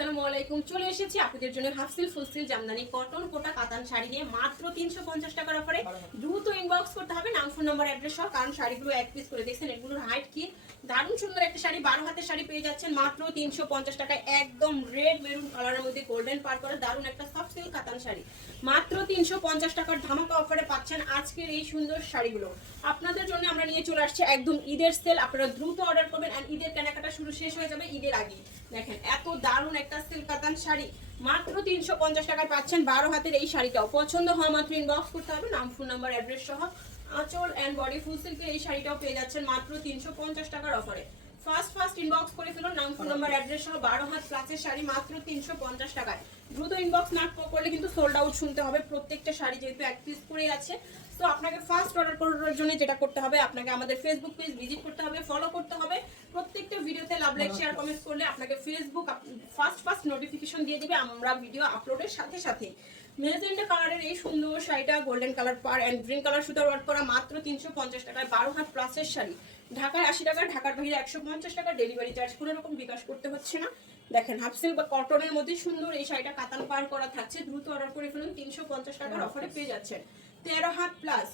আসসালামু আলাইকুম। চলে এসেছি আপনাদের জন্য হাফ সিল ফুল সিল জামদানি কটন কোটা কাতান শাড়ি নিয়ে মাত্র 350 টাকার অফারে। দ্রুত ইনবক্স করতে হবে নাম ফোন নাম্বার অ্যাড্রেস সহ, কারণ শাড়িগুলো এক পিস করে দেখছেন এগুলোর হাইট কি দারুণ সুন্দর একটা শাড়ি 12 হাতের শাড়ি পেয়ে যাচ্ছেন মাত্র 350 টাকায়। একদম রেড মেরুন কালারের মধ্যে গোল্ডেন পার করা দারুণ একটা সফট সিল্ক কাতান শাড়ি মাত্র 350 টাকার ধামাকা অফারে পাচ্ছেন আজকের এই সুন্দর শাড়িগুলো। আপনাদের জন্য আমরা নিয়ে চলে আসছি একদম ঈদের সেল। আপনারা দ্রুত অর্ডার করবেন আর ঈদের কেনাকাটা শুরু শেষ হয়ে যাবে ঈদের আগে। দেখেন এত দারুণ একটা সিল্ক কাতান শাড়ি মাত্র 350 টাকায় পাচ্ছেন 12 হাতের এই শাড়িটাও। পছন্দ হয় মাত্র ইনবক্স করতে হবে নাম ফোন নাম্বার অ্যাড্রেস সহ। আঁচল এন্ড বডি ফুল সিল্কের এই শাড়িটাও পেয়ে যাচ্ছেন মাত্র 350 টাকার অফারে। ফার্স্ট ইনবক্স করে ফেলুন নাম ফোন নাম্বার অ্যাড্রেস সহ। 12 হাত প্লাসের শাড়ি মাত্র 350 টাকায়। দ্রুত ইনবক্স না করলে কিন্তু সোল্ড আউট শুনতে হবে। প্রত্যেকটা শাড়ি যেহেতু এক পিস করে আছে, তো আপনাকে ফার্স্ট অর্ডার করার জন্য যেটা করতে হবে, আপনাকে আমাদের ফেসবুক পেজ ভিজিট করতে হবে, ফলো করতে হবে। প্রত্যেকটা ভিডিওতে লাভ লাইক শেয়ার কমেন্ট করলে আপনাকে ফেসবুক ফার্স্ট নোটিফিকেশন দিয়ে দিবে আমরা ভিডিও আপলোডের সাথে সাথে। মেজেন্ডা কালারের এই সুন্দর শাড়িটা গোল্ডেন কালার পার এন্ড গ্রিন কালার সুতার ওয়ার্ক করা মাত্র 350 টাকায়। 12 হাত প্লাসের শাড়ি, ঢাকায় 80 টাকা, ঢাকার বাইরে 150 টাকা ডেলিভারি চার্জ, কোনো রকম বিকাশ করতে হচ্ছে না। দেখেন হাফ সিল্ক বা কটনের মধ্যে সুন্দর এই শাড়িটা কাতান পার করা থাকছে। দ্রুত অর্ডার করে ফেলুন, 350 টাকার অফারে পেয়ে যাচ্ছেন। 13 হাত প্লাস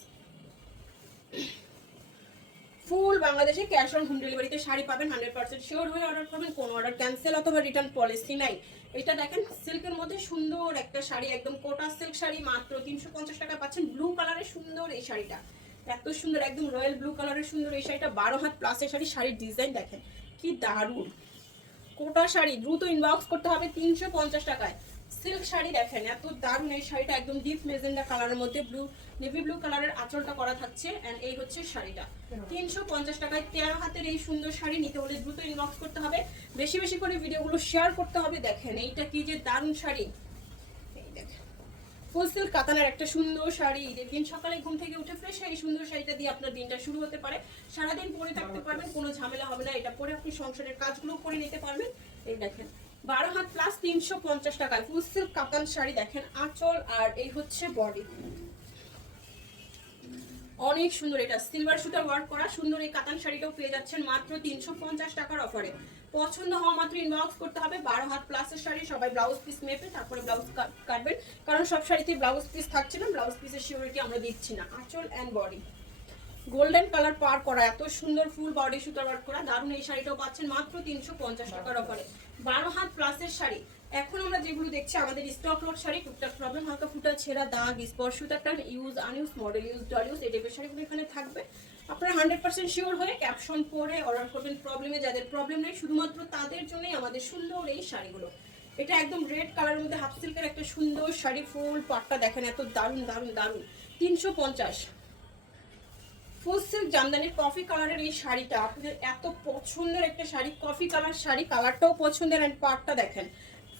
ফুল বাংলাদেশে ক্যাশ অন হোম ডেলিভারিতে শাড়ি পাবেন। 100% শিওর হয়ে অর্ডার করবেন, কোনো অর্ডার ক্যান্সেল অথবা রিটার্ন পলিসি নাই। এটা দেখেন সিল্কের মধ্যে সুন্দর একটা শাড়ি, একদম কোটা সিল্ক শাড়ি মাত্র 350 টাকা পাচ্ছেন। ব্লু কালারের সুন্দর এই শাড়িটা, এত সুন্দর একদম রয়্যাল ব্লু কালারের সুন্দর এই শাড়িটা 12 হাত প্লাসের শাড়ি। শাড়ির ডিজাইন দেখেন কি দারুণ কোটা শাড়ি। দ্রুত ইনবক্স করতে হবে 350 টাকায়। সিল্ক শাড়ি দেখেন এত দারুণ এই শাড়িটা, একদম ডিপ মেজেন্ডা কালারের মধ্যে ব্লু নেভি ব্লু কালারের আঁচলটা করা থাকছে এন্ড এই হচ্ছে শাড়িটা 350 টাকায়। 13 হাতের এই সুন্দর শাড়ি নিতে হলে দ্রুত ইনবক্স করতে হবে, বেশি বেশি করে ভিডিওগুলো শেয়ার করতে হবে। দেখেন এইটা কি যে দারুণ শাড়ি, এই দেখেন ফুল সিল্ক কাতানের একটা সুন্দর শাড়ি। ঈদের দিন সকালে ঘুম থেকে উঠে ফ্রেশ এই সুন্দর শাড়িটা দিয়ে আপনার দিনটা শুরু হতে পারে। সারাদিন পরে থাকতে পারবেন, কোনো ঝামেলা হবে না। এটা পরে আপনি সংসারের কাজগুলো করে নিতে পারবেন। এই দেখেন 12 হাত প্লাস 350 টাকায় ফুল সিল্ক কাতান শাড়ি। দেখেন আঁচল আর এই হচ্ছে বডি, অনেক সুন্দর। এটা সিলভার সুতার ওয়ার্ক করা সুন্দর এই কাতান শাড়িটাও পেয়ে যাচ্ছেন মাত্র 350 টাকার অফারে। পছন্দ হওয়া মাত্র ইনবক্স করতে হবে। 12 হাত প্লাসের শাড়ি, সবাই ব্লাউজ পিস মেপে তারপরে ব্লাউজ কাটবেন, কারণ সব শাড়িতে ব্লাউজ পিস থাকছে না, ব্লাউজ পিসের সিওরিটি আমরা দিচ্ছি না। আঁচল এন্ড বডি গোল্ডেন কালার পার করা এত সুন্দর ফুল বডি সুতার ওয়ার্ক করা দারুণ এই শাড়িটাও পাচ্ছেন মাত্র 350 টাকার অফারে। 12 হাত প্লাসের শাড়ি। এখন আমরা যেগুলো দেখছি আমাদের স্টক লট শাড়ি, টুকটাক প্রবলেম, হালকা ফুটা ছেঁড়া দাগ স্পর্শ একটা use আনইউজ model use doll use এই টাইপের শাড়িগুলো এখানে থাকবে। আপনারা 100% শিওর হয়ে ক্যাপশন পরে অর্ডার করবেন। প্রবলেমে যাদের প্রবলেম নেই শুধুমাত্র তাদের জন্যই আমাদের সুন্দর এই শাড়িগুলো। এটা একদম রেড কালারের মধ্যে হাফ সিল্কের একটা সুন্দর শাড়ি, ফুল পাটটা দেখেন এত দারুণ দারুণ দারুণ। 350 ফুল সিল্ক জামদানির কফি কালারের এই শাড়িটা আপনাদের এত পছন্দের একটা শাড়ি, কফি কালার শাড়ি, কালারটাও পছন্দের এন্ড পাটটা দেখেন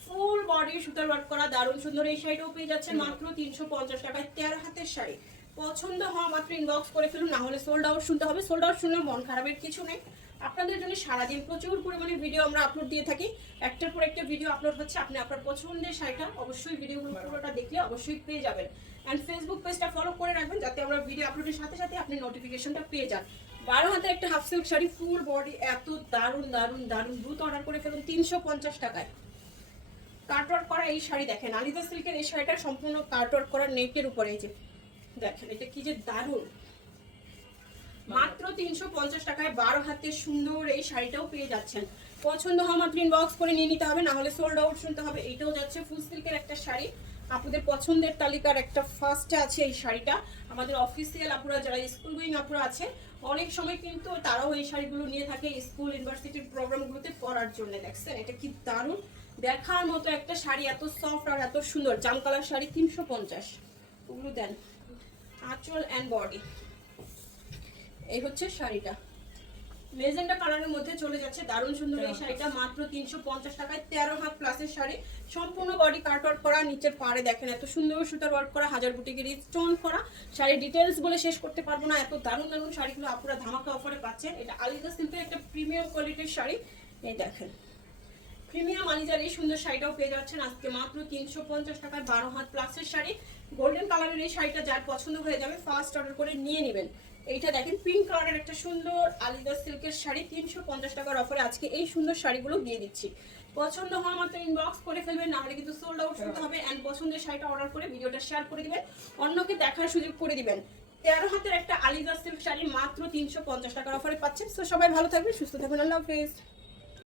ফুল বডি সুতার ওয়ার্ক করা দারুণ সুন্দর এই শাড়িটাও পেয়ে যাচ্ছে মাত্র 350 টাকায়। 13 হাতের শাড়ি। পছন্দ হওয়া মাত্র ইনবক্স করে ফেলুন, না হলে সোল্ড আউট শুনতে হবে। সোল্ড আউট শুনলে মন খারাপের কিছু নেই। আপনাদের জন্য সারাদিন প্রচুর পরিমাণে ভিডিও আমরা আপলোড দিয়ে থাকি, একটার পর একটা ভিডিও আপলোড হচ্ছে। আপনি আপনার পছন্দের শাড়িটা অবশ্যই ভিডিওগুলো পুরোটা দেখলে অবশ্যই পেয়ে যাবেন। এন্ড ফেসবুক পেজটা ফলো করে রাখবেন যাতে আমরা ভিডিও আপলোডের সাথে সাথে আপনি নোটিফিকেশনটা পেয়ে যান। 12 হাতের একটা half silk sari, full body এত দারুণ দারুণ দারুণ। দ্রুত অর্ডার করে ফেলুন 350 টাকায়। কাটওয়ার্ক করা এই শাড়ি দেখেন, আলিদা সিল্কের এই শাড়িটা সম্পূর্ণ কাটওয়ার্ক করা নেটের উপরে। এই যে দেখেন এটা কি যে দারুণ, মাত্র 350 টাকায় 12 হাতের সুন্দর এই শাড়িটাও পেয়ে যাচ্ছেন। পছন্দ হওয়া মাত্র ইনবক্স করে নিয়ে নিতে হবে, না হলে সোল্ড আউট শুনতে হবে। এইটাও যাচ্ছে ফুল সিল্কের একটা শাড়ি, আপনাদের পছন্দের তালিকার একটা ফার্স্টে আছে এই শাড়িটা। আমাদের অফিসিয়াল আপুরা যারা স্কুল গোয়িং আপুরা আছে অনেক সময় কিন্তু তারাও এই শাড়িগুলো নিয়ে থাকে স্কুল ইউনিভার্সিটির প্রোগ্রামগুলোতে পরার জন্য। দেখছেন এটা কি দারুণ দেখার মতো একটা শাড়ি, এত সফট আর এত সুন্দর। জাম কালার শাড়ি 350 ওগুলো দেন। আঁচল এন্ড বডি এই হচ্ছে শাড়িটা, মেজেন্ডা কালারের মধ্যে চলে যাচ্ছে দারুণ সুন্দর এই শাড়িটা মাত্র 350 টাকায়। 13 হাত প্লাসের শাড়ি, সম্পূর্ণ বডি কাট ওয়ার্ক করা, নিচের পাড়ে দেখেন এত সুন্দর সুতার ওয়ার্ক করা, হাজার বুটিকের স্টোন করা। শাড়ির ডিটেলস বলে শেষ করতে পারবো না, এত দারুণ দারুণ শাড়িগুলো আপুরা ধামাকা অফারে পাচ্ছেন। এটা আলিদা সিল্কের একটা প্রিমিয়াম কোয়ালিটির শাড়ি। এই দেখেন প্রিমিয়াম আলিজার এই সুন্দর শাড়িটাও পেয়ে যাচ্ছেন আজকে মাত্র 350 টাকায়। 12 হাত প্লাসের শাড়ি, গোল্ডেন কালারের এই শাড়িটা যার পছন্দ হয়ে যাবে ফার্স্ট অর্ডার করে নিয়ে নেবেন। এইটা দেখেন পিঙ্ক কালারের একটা সুন্দর আলিদা সিল্কের শাড়ি, 350 টাকার অফারে আজকে এই সুন্দর শাড়িগুলো দিয়ে দিচ্ছি। পছন্দ হওয়া মাত্র ইনবক্স করে ফেলবেন, নাহলে কিন্তু সোল্ড আউট শুনতে হবে। অ্যান্ড পছন্দের শাড়িটা অর্ডার করে ভিডিওটা শেয়ার করে দিবেন, অন্যকে দেখার সুযোগ করে দিবেন। 13 হাতের একটা আলিজা সিল্ক শাড়ি মাত্র 350 টাকার অফারে পাচ্ছেন। তো সবাই ভালো থাকবেন, সুস্থ থাকবেন, আল্লাহ হাফেজ।